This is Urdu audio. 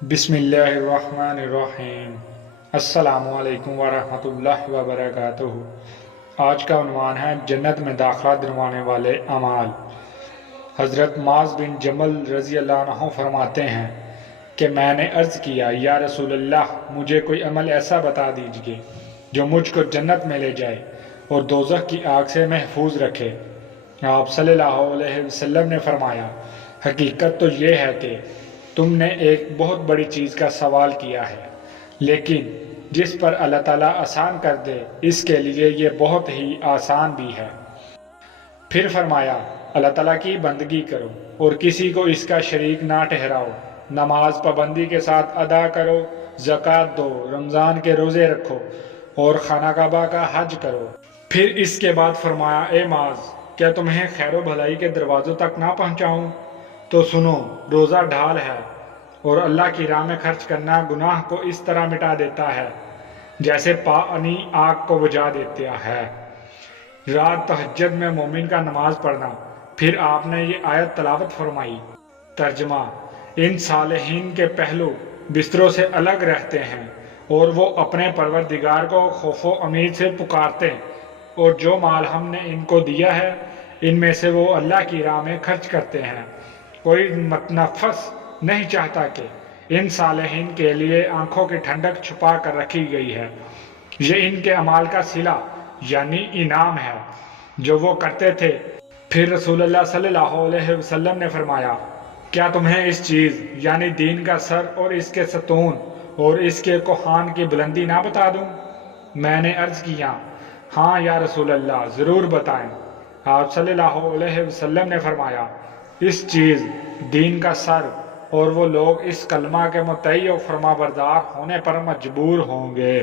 بسم اللہ الرحمن الرحیم۔ السلام علیکم ورحمۃ اللہ وبرکاتہ۔ آج کا عنوان ہے جنت میں داخلہ دلوانے والے اعمال۔ حضرت معاذ بن جبل رضی اللہ عنہ فرماتے ہیں کہ میں نے عرض کیا، یا رسول اللہ، مجھے کوئی عمل ایسا بتا دیجئے جو مجھ کو جنت میں لے جائے اور دوزخ کی آگ سے محفوظ رکھے۔ آپ صلی اللہ علیہ وسلم نے فرمایا، حقیقت تو یہ ہے کہ تم نے ایک بہت بڑی چیز کا سوال کیا ہے، لیکن جس پر اللہ تعالیٰ آسان کر دے اس کے لیے یہ بہت ہی آسان بھی ہے۔ پھر فرمایا، اللہ تعالیٰ کی بندگی کرو اور کسی کو اس کا شریک نہ ٹھہراؤ، نماز پابندی کے ساتھ ادا کرو، زکوٰۃ دو، رمضان کے روزے رکھو اور خانہ کعبہ کا حج کرو۔ پھر اس کے بعد فرمایا، اے معاذ، کیا تمہیں خیر و بھلائی کے دروازوں تک نہ پہنچاؤں؟ تو سنو، روزہ ڈھال ہے اور اللہ کی راہ میں خرچ کرنا گناہ کو اس طرح مٹا دیتا ہے جیسے پانی آگ کو بجھا دیتا ہے۔ رات تہجد میں مومن کا نماز پڑھنا۔ پھر آپ نے یہ آیت تلاوت فرمائی۔ ترجمہ: ان صالحین کے پہلو بستروں سے الگ رہتے ہیں اور وہ اپنے پروردگار کو خوف و امید سے پکارتے، اور جو مال ہم نے ان کو دیا ہے ان میں سے وہ اللہ کی راہ میں خرچ کرتے ہیں۔ کوئی متنفس نہیں چاہتا کہ ان صالحین کے لیے آنکھوں کی ٹھنڈک چھپا کر رکھی گئی ہے۔ یہ ان کے اعمال کا صلہ یعنی انعام ہے جو وہ کرتے تھے۔ پھر رسول اللہ صلی اللہ علیہ وسلم نے فرمایا، کیا تمہیں اس چیز یعنی دین کا سر اور اس کے ستون اور اس کے کوہان کی بلندی نہ بتا دوں؟ میں نے عرض کیا، ہاں یا رسول اللہ، ضرور بتائیں۔ آپ صلی اللہ علیہ وسلم نے فرمایا، اس چیز دین کا سر اور وہ لوگ اس کلمہ کے مطیع و فرما بردار ہونے پر مجبور ہوں گے۔